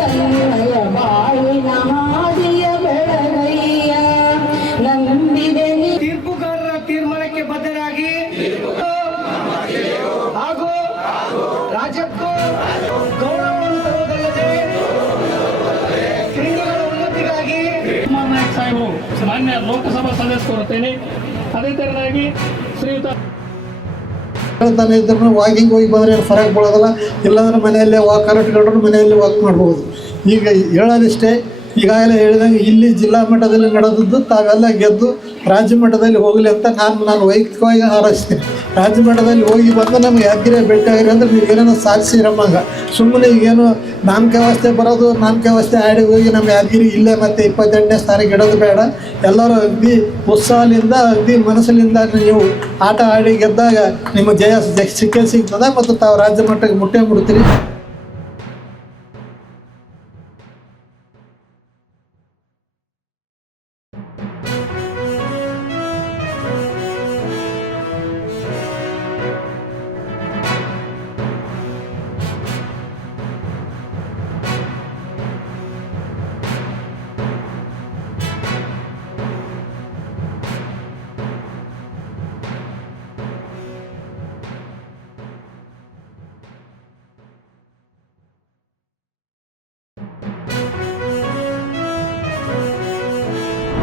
ತನ್ನಯ ಬಾಳಿನ ಹಾದಿಯ ಬೆಳಗಯ್ಯ ನಂಬಿದೆ ತೀರ್ಪುಗಾರರ ತೀರ್ಮಾನಕ್ಕೆ ಬದ್ಧರಾಗಿ ಹಾಗೂ ರಾಜ್ಯಕ್ಕೂ ಗೌರವವನ್ನು ತರುವುದಲ್ಲದೆ ಕ್ರೀಡೆಗಳ ಉನ್ನತಿಗಾಗಿ ನಾಯಕ್ ಸಾಹೇಬರು ಮಾನ್ಯ ಲೋಕಸಭಾ ಸದಸ್ಯರು ತೇನೆ ಅದೇ ತರನಾಗಿ ಶ್ರೀಯುತ ಹೇಳ್ತಾನೆ ಇದ್ರೂ ವಾಕಿಂಗ್ ಹೋಗಿ ಬಂದರೆ ಏನು ಫರಕ್ ಬೀಳೋದಿಲ್ಲ. ಇಲ್ಲಾಂದ್ರೆ ಮನೆಯಲ್ಲೇ ವಾಕ್ ಕರೆಕ್ಟ್ಕೊಂಡ್ರು ಮನೆಯಲ್ಲಿ ವಾಕ್ ಮಾಡ್ಬೋದು. ಈಗ ಹೇಳೋದಿಷ್ಟೇ, ಈಗಾಗಲೇ ಹೇಳಿದಂಗೆ ಇಲ್ಲಿ ಜಿಲ್ಲಾ ಮಟ್ಟದಲ್ಲಿ ನಡೆದದ್ದು ತಾವೆಲ್ಲ ಗೆದ್ದು ರಾಜ್ಯ ಮಟ್ಟದಲ್ಲಿ ಹೋಗಲಿ ಅಂತ ನಾನು ವೈಯಕ್ತಿಕವಾಗಿ ಹಾರೈಸ್ತೀನಿ. ರಾಜ್ಯ ಮಟ್ಟದಲ್ಲಿ ಹೋಗಿ ಬಂದು ನಮ್ಗೆ ಯಾದಗಿರಿ ಭೇಟಿಯಾಗಿರಿ ಅಂದರೆ ನೀವು ಏನೇನೋ ಸಾಧಿಸಿರಮ್ಮಂಗ ಸುಮ್ಮನೆ ಈಗೇನು ನಾಮಕೆ ವ್ಯವಸ್ಥೆ ಬರೋದು, ನಾಮಕೆ ವ್ಯವಸ್ಥೆ ಆಡಿ ಹೋಗಿ ನಮ್ಮ ಯಾದಗಿರಿ ಇಲ್ಲೇ ಮತ್ತು 28ನೇ ಸ್ಥಾನಕ್ಕೆ ಇಡೋದು ಬೇಡ. ಎಲ್ಲರೂ ಅಗದಿ ಉತ್ಸಾಹದಿಂದ ಅಗದಿ ಮನಸ್ಸಿನಿಂದ ನೀವು ಆಟ ಆಡಿ ಗೆದ್ದಾಗ ನಿಮ್ಮ ಜಯ ಸಿಕ್ಕೇ ಸಿಗ್ತದೆ ಮತ್ತು ತಾವು ರಾಜ್ಯ ಮಟ್ಟಕ್ಕೆ ಮುಟ್ಟೇ ಮುಡ್ತೀರಿ.